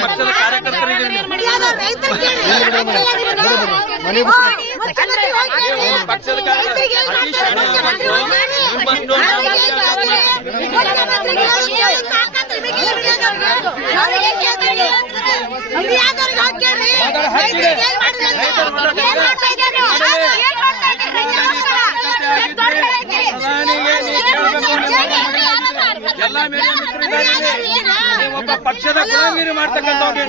ಪಕ್ಷದ ಕಾರ್ಯಕರ್ತರಿದ್ದೀರಿ, ಪಕ್ಷದ ಎಲ್ಲ ಮೀಡಿಯಾ ಮಿತ್ರರಿದ್ದಾರೆ. ಒಬ್ಬ ಪಕ್ಷದ ಗುಲಾಮಗಿರಿ ಮಾಡ್ತಕ್ಕಂಥವ್ರು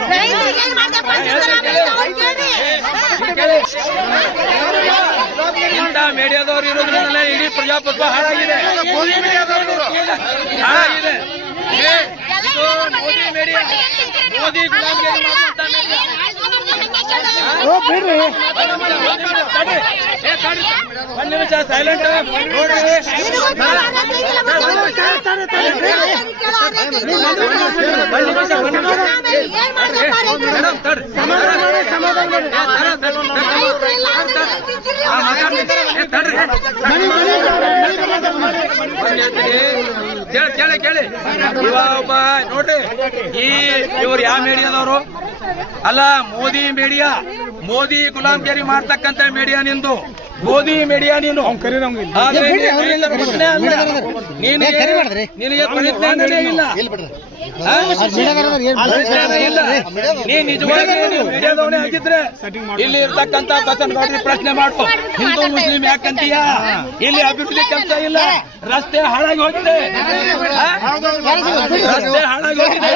ಇಂಥ ಮೀಡಿಯಾದವ್ರು ಇರೋದ್ರಿಂದಲೇ ಇಡೀ ಪ್ರಜಾಪ್ರಭುತ್ವ ಹಾಳಾಗಿದೆ. ಮೋದಿ ಮೀಡಿಯಾ, ಮೋದಿ ಗುಲಾಮಗಿರಿ ಮಾಡುವಂತ ಒಂದ್ ನಿಮಿಷ ಸೈಲೆಂಟ್ ನೋಡ್ರಿ. ಕೇಳಿ ಒಬ್ಬ ನೋಡ್ರಿ, ಇವ್ರು ಯಾವ ಮೀಡಿಯಾದವರು ಅಲ್ಲ, ಮೋದಿ ಮೀಡಿಯಾ, ಮೋದಿ ಗುಲಾಮಗಿರಿ ಮಾಡ್ತಕ್ಕಂತ ಮೀಡಿಯಾ ನಿಂದು, ಮೋದಿ ಮೀಡಿಯಾ ನೀನು. ನಿನಗೆ ಪರಿಜ್ಞಾನನೇ ಇಲ್ಲ, ನೀನ್ ನಿಜವಾಗಿ ಮೀಡಿಯಾದವನೇ ಆಗಿದ್ರೆ ಇಲ್ಲಿ ಇರ್ತಕ್ಕಂತ ಬಸನಗೌಡರಿ ಪ್ರಶ್ನೆ ಮಾಡು, ಹಿಂದೂ ಮುಸ್ಲಿಂ ಯಾಕಂತೀಯ? ಇಲ್ಲಿ ಅಭಿವೃದ್ಧಿ ಕೆಲಸ ಇಲ್ಲ, ರಸ್ತೆ ಹಾಳಾಗಿ ಹೋಗಿದೆ, ರಸ್ತೆ ಹಾಳಾಗಿ ಹೋಗಿದೆ.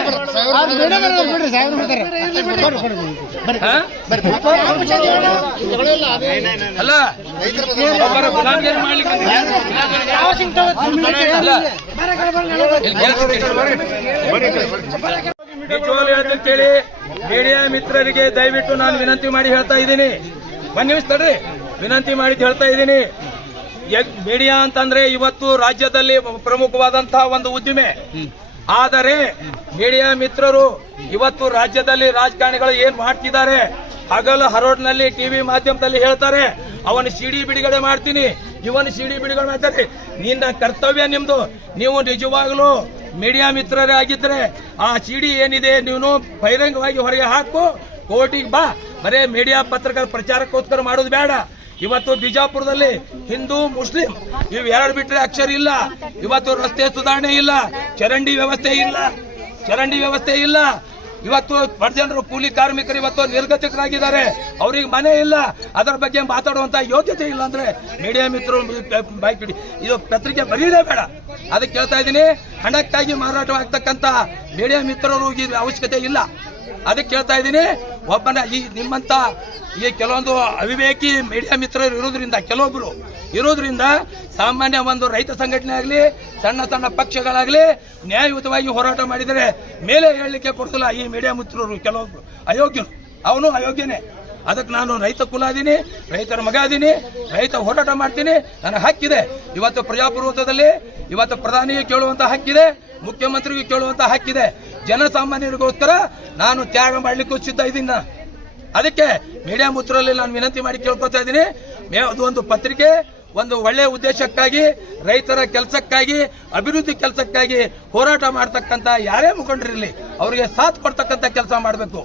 ಅಲ್ಲ, ಒಬ್ಬರ ಗುಲಾಮಗಿರಿ ಮಾಡ್ಲಿಕ್ಕೆ ನಿಜವಾಗ್ಲೂ ಹೇಳ್ತೀನಿ ಕೇಳಿ. ಮೀಡಿಯಾ ಮಿತ್ರರಿಗೆ ದಯವಿಟ್ಟು ನಾನು ವಿನಂತಿ ಮಾಡಿ ಹೇಳ್ತಾ ಇದ್ದೀನಿ, ಒಂದ್ ನಿಮಿಷ ತಡ್ರಿ, ವಿನಂತಿ ಮಾಡಿ ಹೇಳ್ತಾ ಇದ್ದೀನಿ. ಮೀಡಿಯಾ ಅಂತಂದ್ರೆ ಇವತ್ತು ರಾಜ್ಯದಲ್ಲಿ ಪ್ರಮುಖವಾದಂತಹ ಒಂದು ಉದ್ದಿಮೆ. ಆದರೆ ಮೀಡಿಯಾ ಮಿತ್ರರು ಇವತ್ತು ರಾಜ್ಯದಲ್ಲಿ ರಾಜಕಾರಣಿಗಳು ಏನ್ ಮಾಡ್ತಿದ್ದಾರೆ, ಹಗಲು ಹರೋಡ್ನಲ್ಲಿ ಟಿವಿ ಮಾಧ್ಯಮದಲ್ಲಿ ಹೇಳ್ತಾರೆ, ಅವನು ಸಿಡಿ ಬಿಡುಗಡೆ ಮಾಡ್ತೀನಿ, ಇವನು ಸಿಡಿ ಬಿಡುಗಡೆ ಮಾಡ್ತಾರೆ. ನಿನ್ನ ಕರ್ತವ್ಯ ನಿಮ್ದು. ನೀವು ನಿಜವಾಗ್ಲೂ ಮೀಡಿಯಾ ಮಿತ್ರರೇ ಆಗಿದ್ರೆ ಆ ಸಿಡಿ ಏನಿದೆ ನೀವು ಬಹಿರಂಗವಾಗಿ ಹೊರಗೆ ಹಾಕು, ಕೋರ್ಟಿಗೆ ಬಾ. ಬರೇ ಮೀಡಿಯಾ ಪತ್ರಕರ್ತರ ಪ್ರಚಾರಕ್ಕೋಸ್ಕರ ಮಾಡೋದು ಬೇಡ. ಇವತ್ತು ಬಿಜಾಪುರದಲ್ಲಿ ಹಿಂದೂ ಮುಸ್ಲಿಂ ಇವು ಎರಡು ಬಿಟ್ರೆ ಅಕ್ಷರ ಇಲ್ಲ. ಇವತ್ತು ರಸ್ತೆ ಸುಧಾರಣೆ ಇಲ್ಲ, ಚರಂಡಿ ವ್ಯವಸ್ಥೆ ಇಲ್ಲ. ಇವತ್ತು ಬಡಜನರು ಕೂಲಿ ಕಾರ್ಮಿಕರು ಇವತ್ತು ನಿರ್ಗತಿಕರಾಗಿದ್ದಾರೆ, ಅವ್ರಿಗೆ ಮನೆ ಇಲ್ಲ, ಅದರ ಬಗ್ಗೆ ಮಾತಾಡುವಂತ ಯೋಗ್ಯತೆ ಇಲ್ಲ ಅಂದ್ರೆ ಮೀಡಿಯಾ ಮಿತ್ರರು ಇದು ಪತ್ರಿಕೆ ಬರೀದೇ ಬೇಡ. ಅದಕ್ಕೆ ಕೇಳ್ತಾ ಇದ್ದೀನಿ, ಹಣಕ್ಕಾಗಿ ಮಾರಾಟವಾಗ್ತಕ್ಕಂತ ಮೀಡಿಯಾ ಮಿತ್ರರು ಅವಶ್ಯಕತೆ ಇಲ್ಲ. ಅದಕ್ಕೆ ಕೇಳ್ತಾ ಇದ್ದೀನಿ, ಒಬ್ಬನ ನಿಮ್ಮಂತ ಈ ಕೆಲವೊಂದು ಅವಿವೇಕಿ ಮೀಡಿಯಾ ಮಿತ್ರರು ಇರೋದ್ರಿಂದ, ಕೆಲವೊಬ್ರು ಇರೋದ್ರಿಂದ ಸಾಮಾನ್ಯ ಒಂದು ರೈತ ಸಂಘಟನೆ ಆಗಲಿ, ಸಣ್ಣ ಸಣ್ಣ ಪಕ್ಷಗಳಾಗಲಿ ನ್ಯಾಯಯುತವಾಗಿ ಹೋರಾಟ ಮಾಡಿದರೆ ಮೇಲೆ ಹೇಳಲಿಕ್ಕೆ ಕೊಡ್ತಿಲ್ಲ ಈ ಮೀಡಿಯಾ ಮಿತ್ರರು. ಕೆಲವೊಬ್ರು ಅಯೋಗ್ಯರು, ಅವನು ಅಯೋಗ್ಯನೇ. ಅದಕ್ಕೆ ನಾನು ರೈತ ಕುಲ ಅದೀನಿ, ರೈತರ ಮಗ ಅದೀನಿ, ರೈತ ಹೋರಾಟ ಮಾಡ್ತೀನಿ, ನನ್ನ ಹಕ್ಕಿದೆ. ಇವತ್ತು ಪ್ರಜಾಪ್ರಭುತ್ವದಲ್ಲಿ ಇವತ್ತು ಪ್ರಧಾನಿಗೆ ಕೇಳುವಂತ ಹಕ್ಕಿದೆ, ಮುಖ್ಯಮಂತ್ರಿಗೆ ಕೇಳುವಂತ ಹಕ್ಕಿದೆ. ಜನಸಾಮಾನ್ಯರಿಗೋಸ್ಕರ ನಾನು ತ್ಯಾಗ ಮಾಡ್ಲಿಕ್ಕೂ ಸಿದ್ಧ ಇದ್ದೀನಿ. ಅದಕ್ಕೆ ಮೀಡಿಯಾ ಮಿತ್ರರಲ್ಲಿ ನಾನು ವಿನಂತಿ ಮಾಡಿ ಕೇಳ್ಕೊತಾ ಇದ್ದೀನಿ, ಅದು ಒಂದು ಪತ್ರಿಕೆ ಒಂದು ಒಳ್ಳೆಯ ಉದ್ದೇಶಕ್ಕಾಗಿ, ರೈತರ ಕೆಲಸಕ್ಕಾಗಿ, ಅಭಿವೃದ್ಧಿ ಕೆಲಸಕ್ಕಾಗಿ ಹೋರಾಟ ಮಾಡ್ತಕ್ಕಂಥ ಯಾರೇ ಮುಖಂಡರಿರಲಿ ಅವರಿಗೆ ಸಾಥ್ ಕೊಡ್ತಕ್ಕಂಥ ಕೆಲಸ ಮಾಡಬೇಕು.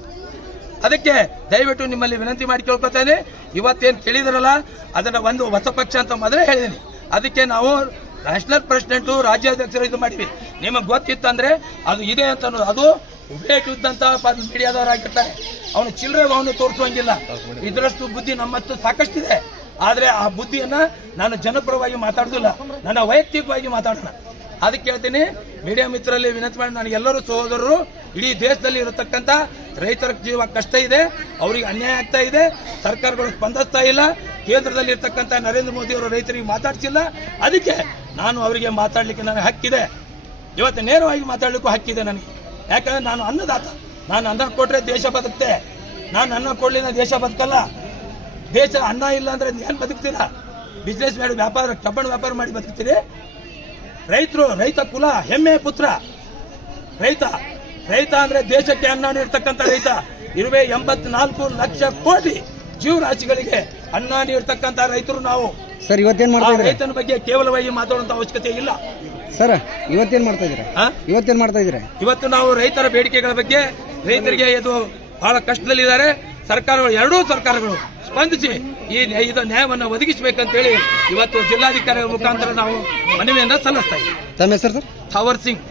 ಅದಕ್ಕೆ ದಯವಿಟ್ಟು ನಿಮ್ಮಲ್ಲಿ ವಿನಂತಿ ಮಾಡಿ ಕೇಳ್ಕೊತಾ ಇದ್ದೀನಿ. ಇವತ್ತೇನು ಕೇಳಿದ್ರಲ್ಲ ಅದನ್ನ ಒಂದು ಹೊಸ ಪಕ್ಷ ಅಂತ ಮೊದಲೇ ಹೇಳಿದ್ದೀನಿ. ಅದಕ್ಕೆ ನಾವು ನ್ಯಾಷನಲ್ ಪ್ರೆಸಿಡೆಂಟು, ರಾಜ್ಯಾಧ್ಯಕ್ಷರು ಇದು ಮಾಡಿವಿ. ನಿಮಗೆ ಗೊತ್ತಿತ್ತಂದ್ರೆ ಅದು ಇದೆ ಅಂತ ಅನ್ನೋದು, ಅದು ವಿವೇಕ್ ಇದ್ದಂತ ಮೀಡಿಯಾದವರಾಗಿರ್ತಾರೆ, ಅವನು ಚಿಲ್ಲರೆ ಅವನು ತೋರಿಸುವಂಗಿಲ್ಲ. ಇದರಷ್ಟು ಬುದ್ಧಿ ನಮ್ಮತ್ತು ಸಾಕಷ್ಟಿದೆ. ಆದ್ರೆ ಆ ಬುದ್ಧಿಯನ್ನ ನಾನು ಜನಪರವಾಗಿ ಮಾತಾಡುದಿಲ್ಲ, ನನ್ನ ವೈಯಕ್ತಿಕವಾಗಿ ಮಾತಾಡೋಣ. ಅದಕ್ಕೆ ಹೇಳ್ತೀನಿ, ಮೀಡಿಯಾ ಮಿತ್ರರಲ್ಲಿ ವಿನಂತಿ ಮಾಡಿ, ನಾನು ಎಲ್ಲರೂ ಸಹೋದರರು, ಇಡೀ ದೇಶದಲ್ಲಿ ಇರತಕ್ಕಂತ ರೈತರ ಜೀವ ಕಷ್ಟ ಇದೆ, ಅವರಿಗೆ ಅನ್ಯಾಯ ಆಗ್ತಾ ಇದೆ, ಸರ್ಕಾರಗಳು ಸ್ಪಂದಿಸ್ತಾ ಇಲ್ಲ, ಕೇಂದ್ರದಲ್ಲಿ ಇರ್ತಕ್ಕಂಥ ನರೇಂದ್ರ ಮೋದಿ ಅವರು ರೈತರಿಗೆ ಮಾತಾಡ್ತಿಲ್ಲ. ಅದಕ್ಕೆ ನಾನು ಅವರಿಗೆ ಮಾತಾಡ್ಲಿಕ್ಕೆ ನನಗೆ ಹಕ್ಕಿದೆ, ಇವತ್ತು ನೇರವಾಗಿ ಮಾತಾಡ್ಲಿಕ್ಕೂ ಹಕ್ಕಿದೆ ನನಗೆ. ಯಾಕಂದ್ರೆ ನಾನು ಅನ್ನದಾತ, ನಾನು ಅನ್ನ ಕೊಟ್ರೆ ದೇಶ ಬದುಕ್ತೆ, ನಾನು ಅನ್ನ ಕೊಡ್ಲಿಲ್ಲ ದೇಶ ಬದುಕಲ್ಲ. ದೇಶ ಅನ್ನ ಇಲ್ಲ ಅಂದ್ರೆ ಏನ್ ಬದುಕ್ತೀರಾ? ಬಿಸ್ನೆಸ್ ಮಾಡಿ ವ್ಯಾಪಾರ, ಕಬ್ಬಣ ವ್ಯಾಪಾರ ಮಾಡಿ ಬದುಕ್ತೀರಿ? ರೈತರು, ರೈತ ಕುಲ ಹೆಮ್ಮೆ ಪುತ್ರ ರೈತ ಅಂದ್ರೆ ದೇಶಕ್ಕೆ ಅನ್ನ ನೀಡ್ತಕ್ಕಂಥ ರೈತ. 84 ಲಕ್ಷ ಕೋಟಿ ಜೀವರಾಶಿಗಳಿಗೆ ಅನ್ನ ನೀಡ್ತಕ್ಕಂಥ ರೈತರು ನಾವು. ಸರ್ ಇವತ್ತೇನ್ ಮಾಡ್ತಾ ಇದ್ದೀರಾ ರೈತನ ಬಗ್ಗೆ ಕೇವಲವಾಗಿ ಮಾತಾಡುವಂತ ಅವಶ್ಯಕತೆ ಇಲ್ಲ ಸರ್ ಇವತ್ತೇನ್ ಮಾಡ್ತಾ ಇದ್ದೀರಾ ಆ? ಇವತ್ತೇನ್ ಮಾಡ್ತಾ ಇದ್ದೀರಾ ಇವತ್ತು ನಾವು ರೈತರ ಬೇಡಿಕೆಗಳ ಬಗ್ಗೆ ರೈತರಿಗೆ ಇದು ಬಹಳ ಕಷ್ಟದಲ್ಲಿದ್ದಾರೆ ಸರ್ಕಾರಗಳು ಎರಡೂ ಸರ್ಕಾರಗಳು ಸ್ಪಂದಿಸಿ ಇದು ನ್ಯಾಯವನ್ನು ಒದಗಿಸಬೇಕಂತೇಳಿ ಇವತ್ತು ಜಿಲ್ಲಾಧಿಕಾರಿಗಳ ಮುಖಾಂತರ ನಾವು ಮನವಿಯನ್ನ ಸಲ್ಲಿಸ್ತಾ ಇದ್ದೀವಿ. ತಮ್ಮ ಹೆಸರು ಸರ್ ಥಾವರ್ ಸಿಂಗ್.